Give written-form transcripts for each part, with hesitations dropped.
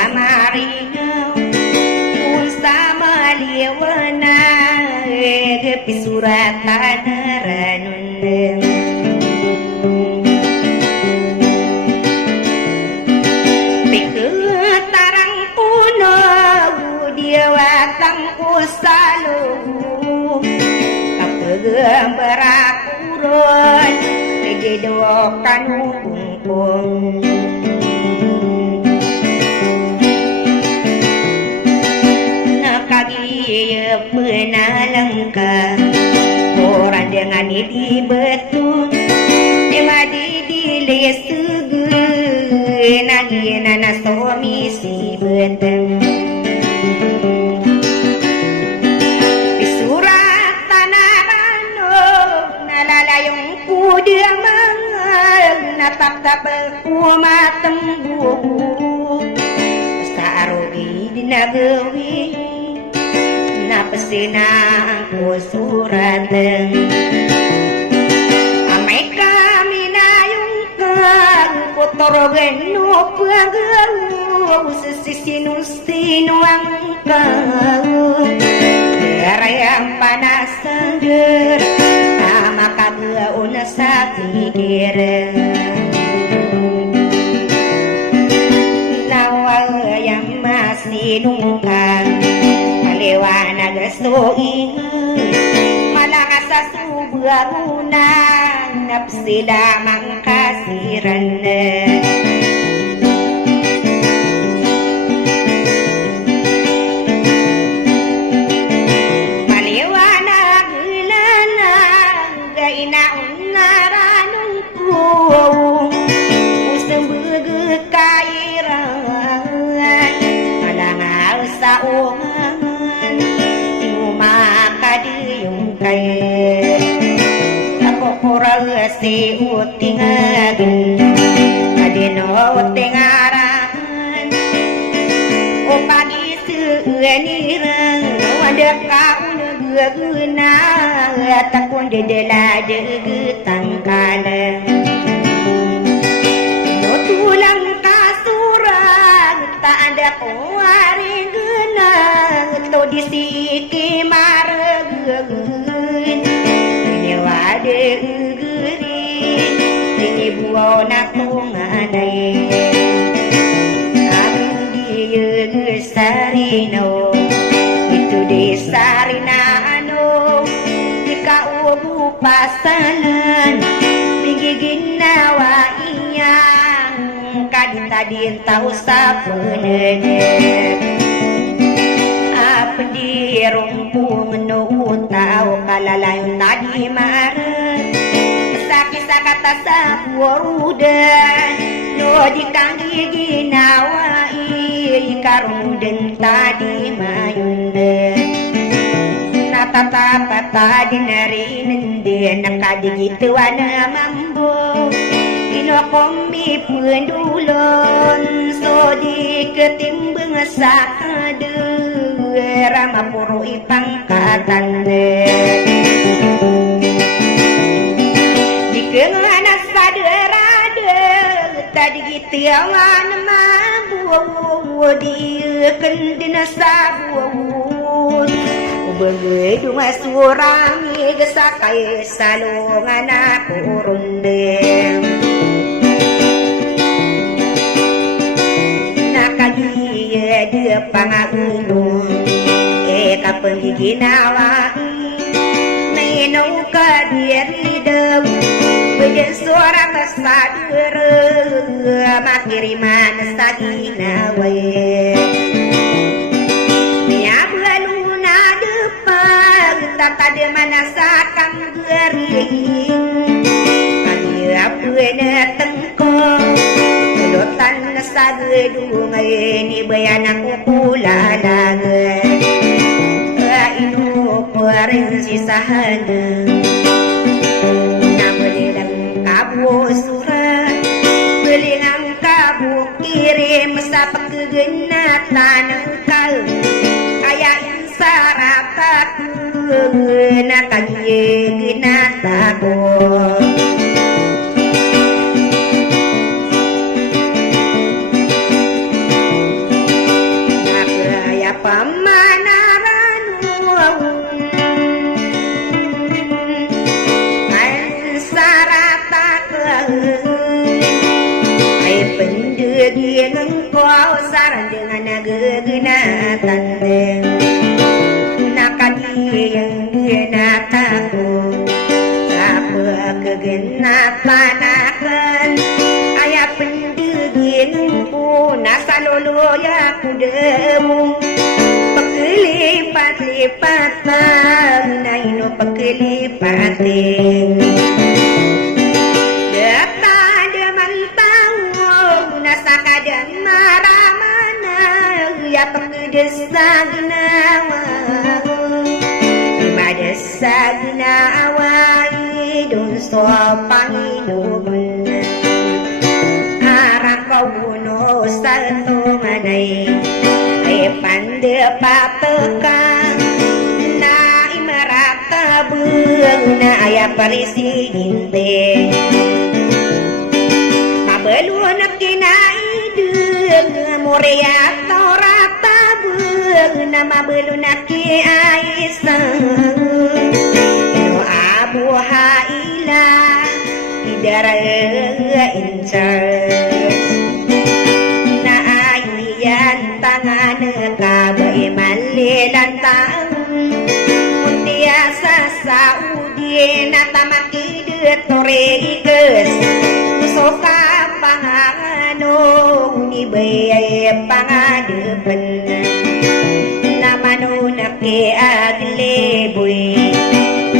samaringaw sama liwana pisuratan ranundeng tarang kuno dia watang usalu kapegem berakuron kejedokan kungkung nakagi penalangka orang dengan di betul emadi di lesugu nagi nana suami si benteng di surat tanah rano nalalayong kudia mangal natap tapel kumatembu sarugi dinagawi napesina angku surateng amai kami nayung kang potorogen no pagalu sesisinu sinu angkau yang panas sengger maka gua una sapikir nawal yang masih nungkang kalewana gasto ingat malang asa subuarunan napsi damang kasiran si utingagan adeno utingaran o pagi suanirang ada kaun guna takun dedela detangkalan no tulang kasurang tak ada kuari guna to disiki maregen ini wade buau nakung anai dia gesarino itu desarina ano jika ubu pasanan pinggigin nawa iyang kadita din tahu sapunen apa di rumpung no tahu kalalayon tadi maret kisah kata sapurudan no dikanggi ginawa ikaruden tadi mayunde natata tadi narinende nakadigitu ana mambo inokomi pendulon so diketimbang sakade ramapuro ipangkatande kena sadarada tadi gitu awan mambu dia kendina sabu begitu masurami gesakai salungan aku rundeng nakagi dia pangagunung kapan giginawa nino kadiri dew Begen suara kesadur makiriman saginawe Nia beluna depan tak ada manasakan gering Kami apena tengkong Kelotan sagedung ini bayan aku kulalaga Inu kuarin sisahana surat belingang kabu kirim sapak kegenatan engkau ayah insarataku nakanye genataku kegenatan nakadiyang genataku sapa kegenapan akan aya pendegin ku nasalolo ya kudemu pakelipat-lipatan naino pakelipatin depan mantau nasakadan maramana ya pengedesagna madesagna awai dun sopangidun arang kau bunuh satu manai pande pateka na imarata beung na aya parisi ginte mabelun kinaideung morea torata beung na mabelun ki aisang no abu haila idara incharge tangan kabai malilantang muntiasa saudi natamaki detoriges musoka pangano ni bayi pangadepen namanu nake agle bui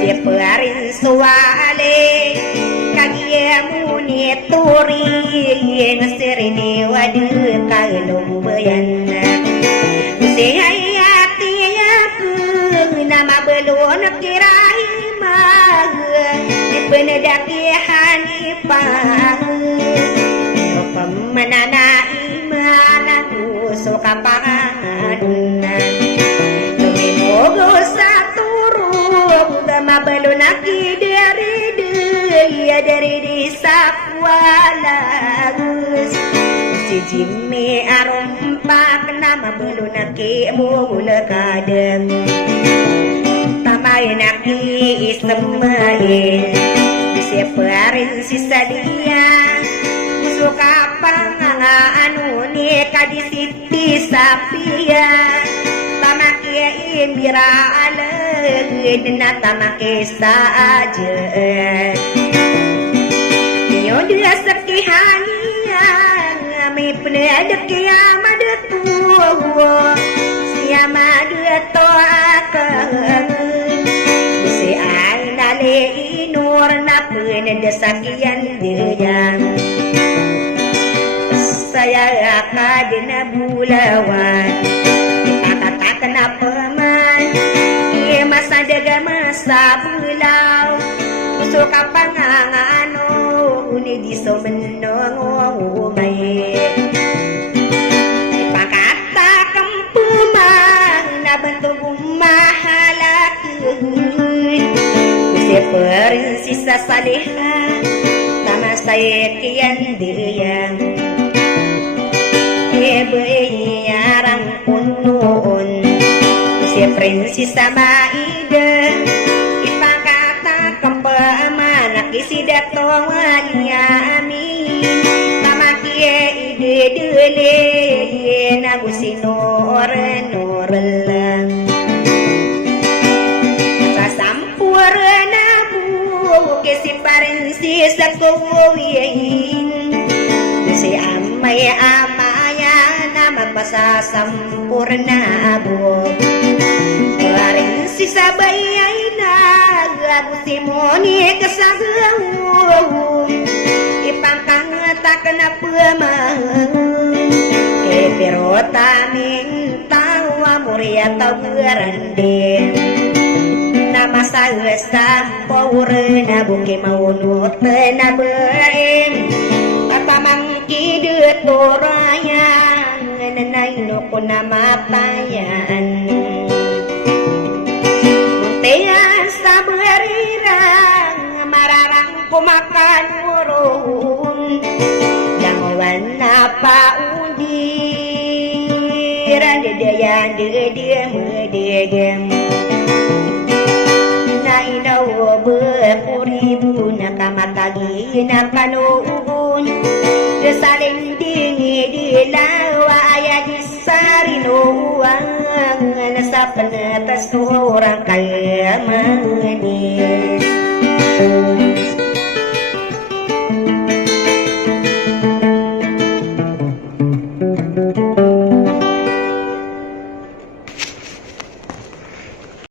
separin suale kagiamu ni turi ngeserini wadu kalung bayan sehayati aku nama belum kirahimah dipenedaki hanifah pemenana iman aku suka pangadunan tumimogo satu ruh nama belum naki dari disapwalagus si Jimmy arumpak nama belum naki mula kadang tamai naki isemail bisa perin sisa dia suka panganga anu ni kadisiti sapia tamakia imbira aleg dena tamakia saja nyo dia sekihania ngami penedek kiamat tuh siama dia toakan si aina le inur na penedesakian dia saya akadina bulawan kata kenapa man masa daga masa bulau suka pangangano uni diso menong umay ipakata kampuman na bentuk mahalakun seperin sisa salihan sama saya kian diyang yarang unuun si Prinses sama ide ipakata kempamanak isi datong waliami tamakie ide dele nagusinor norelang sasampur nabu kesi Prinses sakuwin si amay mapasasampurna abo paring si sabayay na gabuti mo ni kasagaw ipangkangatak na pamang pero taming tawa muria tawaran na masagasta pawre na buki maunot na baim patamang kidut boraya nanay no ko na mapayan muntian sa berirang mararang kumakan urun jangan na paundiran dedayan dedem na inaw bepuribu na kamatagi na kanuubu nuhun saling dingi dilawa aya disarinuang sa penetas orang kaya manis